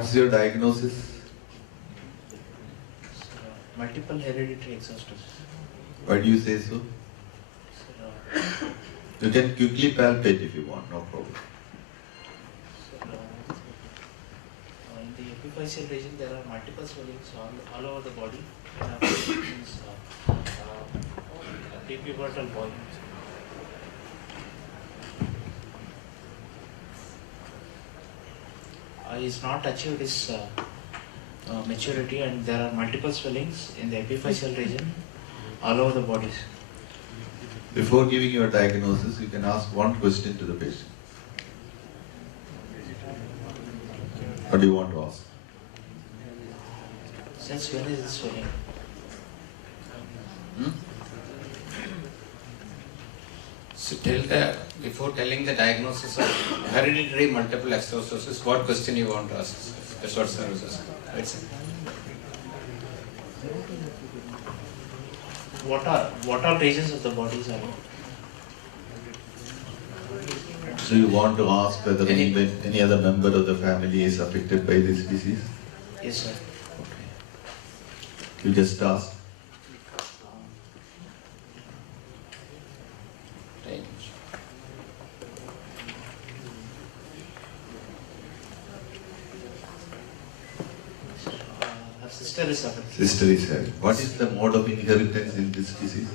What's your diagnosis? Multiple hereditary exostoses. Why do you say so? You can quickly palpate if you want, no problem. In the epiphyseal region, there are multiple swellings all over the body. Epivertebral body. He's not achieved his maturity, and there are multiple swellings in the epiphyseal region all over the bodies. Before giving your diagnosis, you can ask one question to the patient. What do you want to ask? Since when is this swelling? So before telling the diagnosis of hereditary multiple exostoses, what question you want to ask? That's what sir was asking. That's it. What are regions of the bodies are? So you want to ask whether any other member of the family is affected by this disease? Yes, sir. Okay. You just ask. Sister is affected. Sister is having. What is the mode of inheritance in this disease?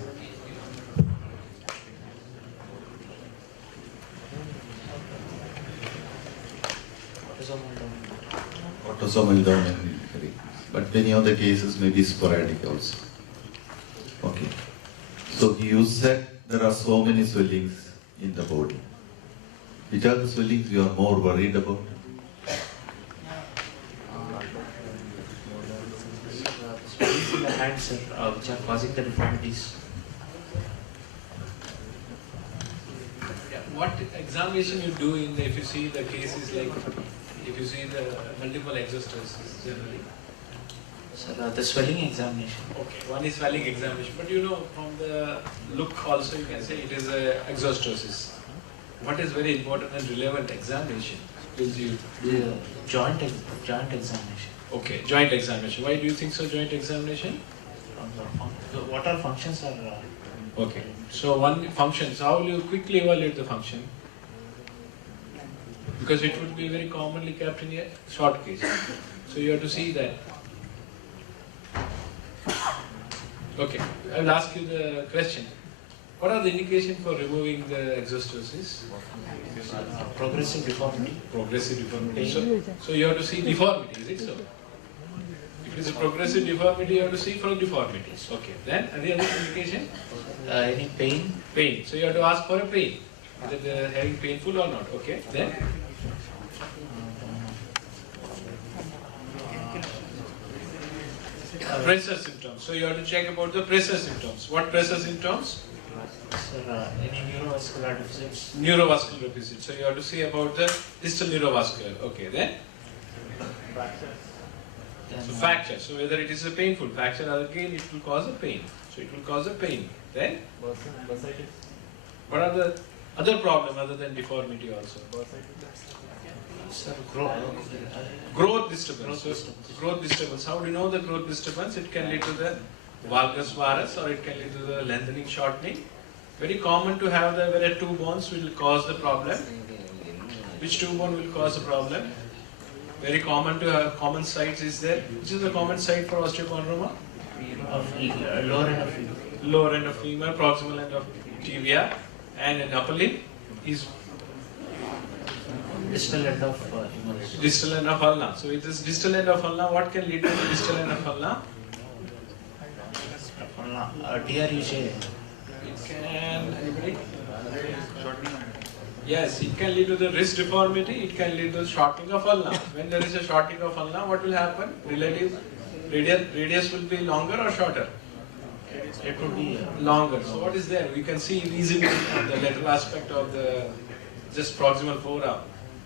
Autosomal dominant inheritance. But many of the cases may be sporadic also. Okay. So you said there are so many swellings in the body. Which are the swellings you are more worried about? Swellings in the hands, which are causing the deformities. What examination you do if you see the cases like, if you see the multiple exostoses generally? Sir, the swelling examination. Okay, one is swelling examination, but you know from the look also you can say it is a exostosis. What is very important and relevant examination? Is you The joint examination. Okay, joint examination. Why do you think so? Joint examination? What are functions are? Okay. So one function. So how will you quickly evaluate the function? Because it would be very commonly kept in a short case. So you have to see that. Okay, I will ask you the question. What are the indications for removing the exostosis? Progressive deformity. Progressive deformity. So you have to see deformity, is it so? If it is a progressive deformity, you have to see for deformities. Okay. Then any other indication? Any pain? Pain. So you have to ask for a pain. Whether they are having painful or not. Okay. Then pressure symptoms. So you have to check about the pressure symptoms. What pressure symptoms? Sir, any neurovascular deficits? Neurovascular deficit. So you have to see about the distal neurovascular. Okay. Then so fracture. So whether it is a painful fracture, again it will cause a pain. So it will cause a pain. Then what are the other problems other than deformity also? Sir, Growth disturbance. Growth disturbance. How do you know the growth disturbance? It can lead to the valgus varus or it can lead to the lengthening, shortening. Very common to have the where two bones will cause the problem. Which two bone will cause the problem? Very common to have common sites is there. Which is the common site for osteochondroma? lower end of femur. Lower end of femur, proximal end of tibia, and an upper limb is Distal end of humerus. distal end of ulna. So it is distal end of ulna. What can lead to the distal end of ulna? DRUJ. It can, anybody? Yes, it can lead to the wrist deformity, it can lead to the shortening of ulna. When there is a shortening of ulna, what will happen? Radius will be longer or shorter? It would be Longer. So what is there? We can see easily on the lateral aspect of the just proximal forearm.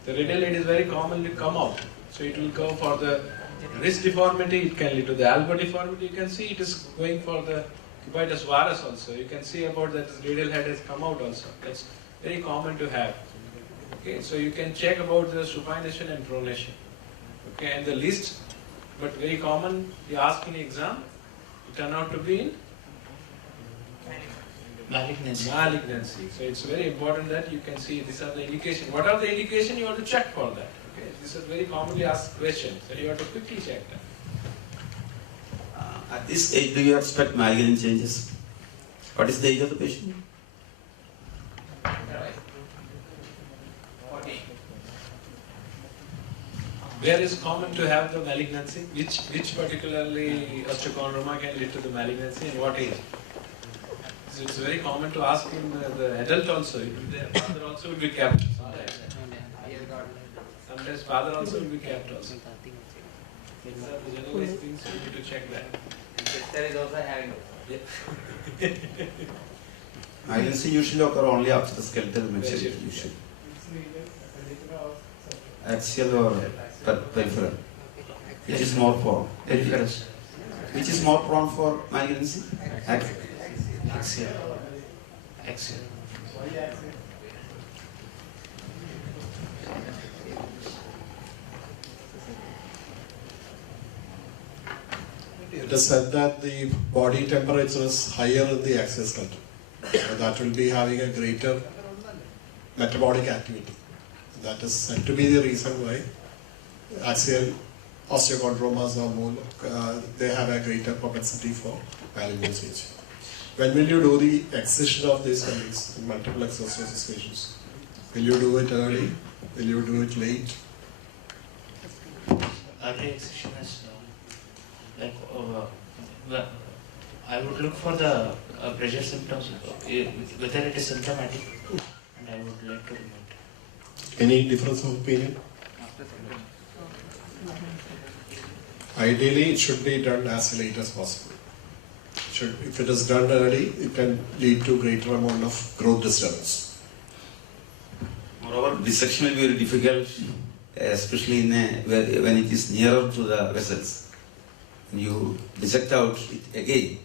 The radial head is very commonly come out. So it will go for the wrist deformity, it can lead to the elbow deformity. You can see it is going for the cubitus varus also. You can see about that radial head has come out also. That's very common to have. Okay, so you can check about the supination and pronation. Okay, and the least, but very common, you ask in exam, it turn out to be in Malignancy. malignancy. So it's very important that you can see these are the indication. What are the indication you have to check for that? Okay, this is very commonly asked question. So you have to quickly check that. At this age, do you expect malignant changes? What is the age of the patient? Where is common to have the malignancy? Which particularly osteochondroma can lead to the malignancy and what age? So it's very common to ask in the adult also. It will be there. Father also will be kept. Sometimes father also will be kept also. These are the generalized things you need to check that. Sister is also having. Yeah. Malignancy usually occur only after the skeletal maturity, usually. Axial or peripheral. Which is more prone? Peripherals. Which is more prone for malignancy? Axial. Axial. It is said that the body temperature is higher in the axial skeleton. So that will be having a greater metabolic activity. That is said to be the reason why axial osteochondromas are more, they have a greater propensity for malignant age. When will you do the excision of these cells in multiple exostosis patients? Will you do it early? Will you do it late? Early excision is I would look for the pressure symptoms, whether it is symptomatic, and I would like to remove it. Any difference of opinion? Ideally, it should be done as late as possible. If it is done early, it can lead to greater amount of growth disturbance. Moreover, dissection will be very difficult, especially when it is nearer to the vessels. When you dissect out it again,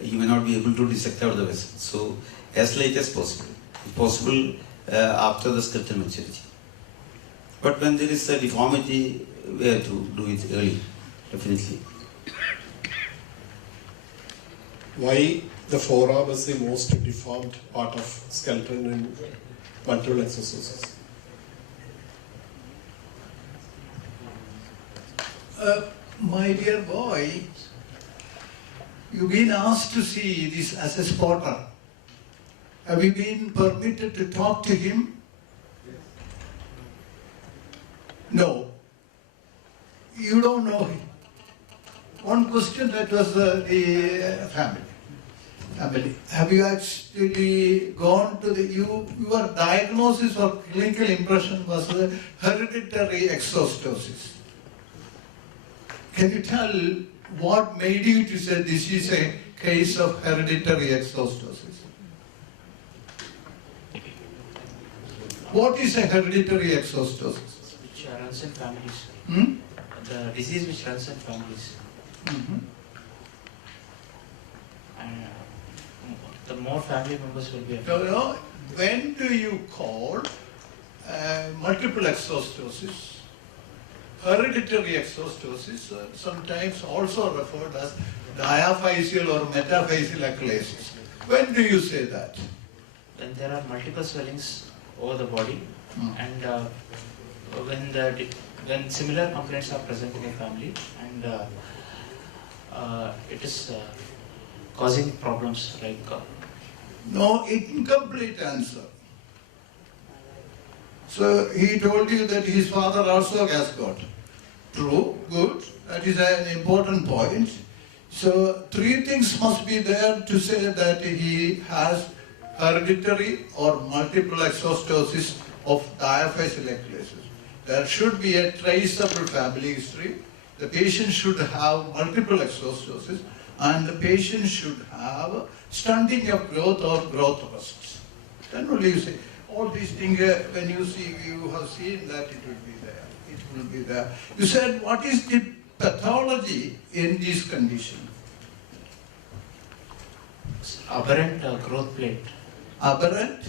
you may not be able to dissect out the vessel. So, as late as possible. If possible, after the skeletal maturity. But when there is a deformity, we have to do it early, definitely. Why the forearm is the most deformed part of skeleton in multiple exostosis? My dear boy, you've been asked to see this as a spotter. Have you been permitted to talk to him? No. You don't know him. One question, that was the family. Have you actually gone to your diagnosis or clinical impression was the hereditary exostosis? Can you tell what made you to say this is a case of hereditary exostosis? What is a hereditary exostosis? Which runs in families. Hmm? The disease which runs in families. Mm-hmm. And the more family members will be So, affected. when do you call multiple exostosis? Hereditary exostosis, sometimes also referred as diaphyseal or metaphyseal achalasis. When do you say that? When there are multiple swellings over the body, and when similar complaints are present in a family, and it is causing problems like. No, incomplete answer. So he told you that his father also has got. True, good. That is an important point. So 3 things must be there to say that he has hereditary or multiple exostosis of diaphyseal achalasis. There should be a traceable family history. The patient should have multiple exostosis, and the patient should have stunting of growth or growth arrests. Then only you say, all these things, when you see, you have seen that it will be there. It will be there. You said, what is the pathology in this condition? Aberrant growth plate. Aberrant?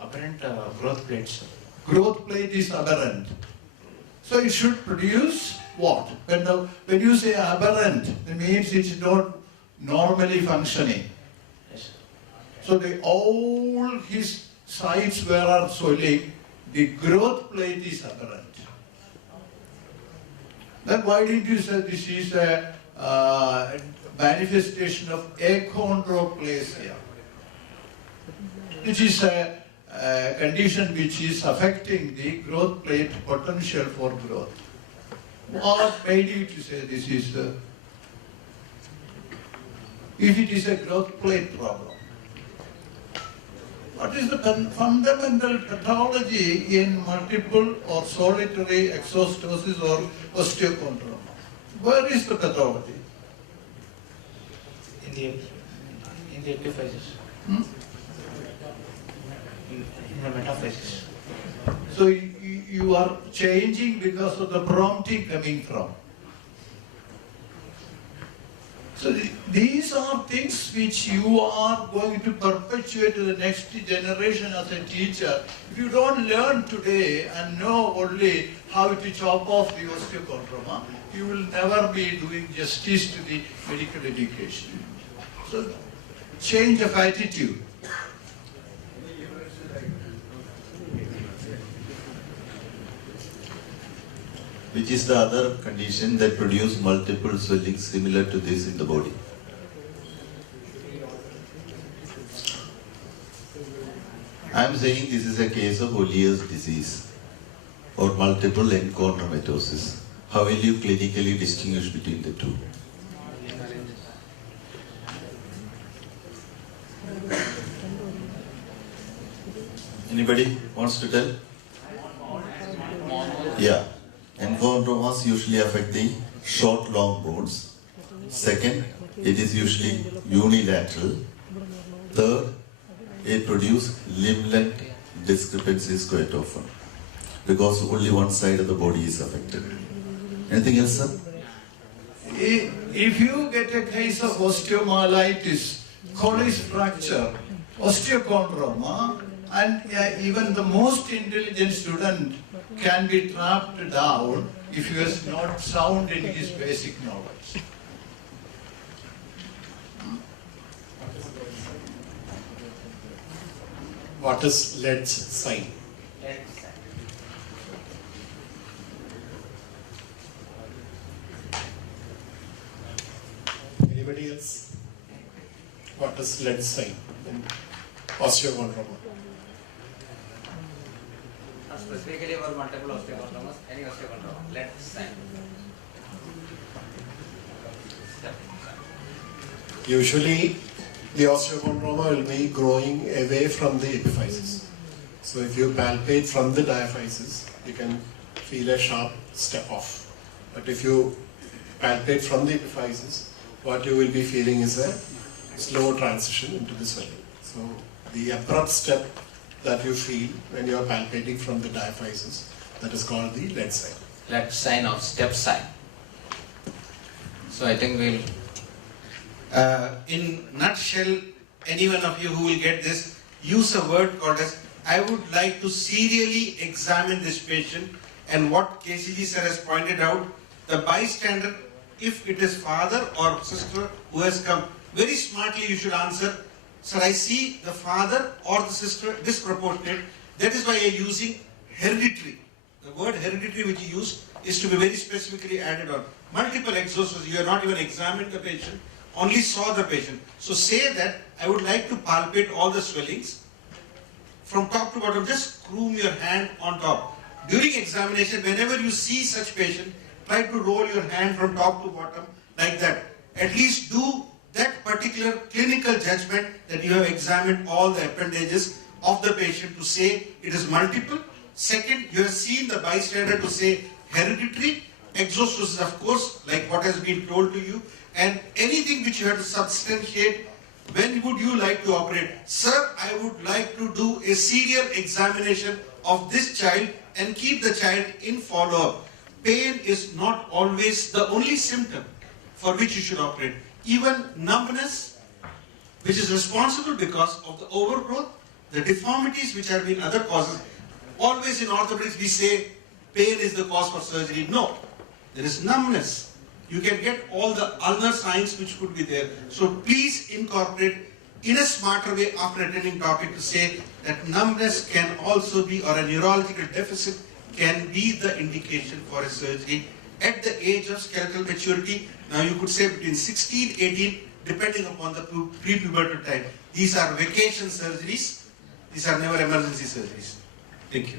Aberrant growth plates. Growth plate is aberrant. So it should produce what? When you say aberrant, it means it's not normally functioning. Yes. So all his sides where are swelling, the growth plate is aberrant. Then why didn't you say this is a manifestation of achondroplasia, which is a condition which is affecting the growth plate potential for growth? What made you to say this is if it is a growth plate problem? What is the fundamental pathology in multiple or solitary exostosis or osteochondroma? Where is the pathology? In the epiphysis. In the metaphysis. So you are changing because of the prompting coming from. So these are things which you are going to perpetuate to the next generation as a teacher. If you don't learn today and know only how to chop off the osteochondroma, you will never be doing justice to the medical education. So change of attitude. Which is the other condition that produce multiple swellings similar to this in the body? I am saying this is a case of Olier's disease or multiple enchondromatosis. How will you clinically distinguish between the two? Anybody wants to tell? Yeah. Enchondromas usually affect the short, long bones. Second, it is usually unilateral. Third, it produces limb-length discrepancies quite often because only one side of the body is affected. Anything else, sir? If you get a case of osteomyelitis, Colles fracture, osteochondroma, and even the most intelligent student can be trapped down if he is not sound in his basic knowledge. What is lead's sign? Anybody else? What is lead's sign in osteochondroma? Specifically for multiple osteochondromas, any osteochondroma, let's sign. Usually, the osteochondroma will be growing away from the epiphysis. So if you palpate from the diaphysis, you can feel a sharp step off. But if you palpate from the epiphysis, what you will be feeling is a slow transition into the swelling. So the abrupt step that you feel when you are palpating from the diaphysis, that is called the lead sign. Lead sign or step sign. So I think we'll... in nutshell, any one of you who will get this, use a word called as, I would like to serially examine this patient, and what KCG sir has pointed out, the bystander, if it is father or sister who has come, very smartly you should answer, sir, I see the father or the sister disproportionate. That is why I am using hereditary. The word hereditary which you use is to be very specifically added on. Multiple exostoses, you have not even examined the patient, only saw the patient. So say that I would like to palpate all the swellings from top to bottom. Just screw your hand on top. During examination, whenever you see such patient, try to roll your hand from top to bottom like that. At least do that particular clinical judgment that you have examined all the appendages of the patient to say it is multiple. Second, you have seen the bystander to say hereditary. Exostoses, of course, like what has been told to you. And anything which you have to substantiate, when would you like to operate? Sir, I would like to do a serial examination of this child and keep the child in follow-up. Pain is not always the only symptom for which you should operate. Even numbness, which is responsible because of the overgrowth, the deformities which have been other causes. Always in orthopedics we say pain is the cause for surgery. No, there is numbness. You can get all the other signs which could be there. So please incorporate in a smarter way after attending topic to say that numbness can also be, or a neurological deficit can be the indication for a surgery at the age of skeletal maturity. Now you could say between 16, 18, depending upon the pre-pubertal time. These are vacation surgeries. These are never emergency surgeries. Thank you.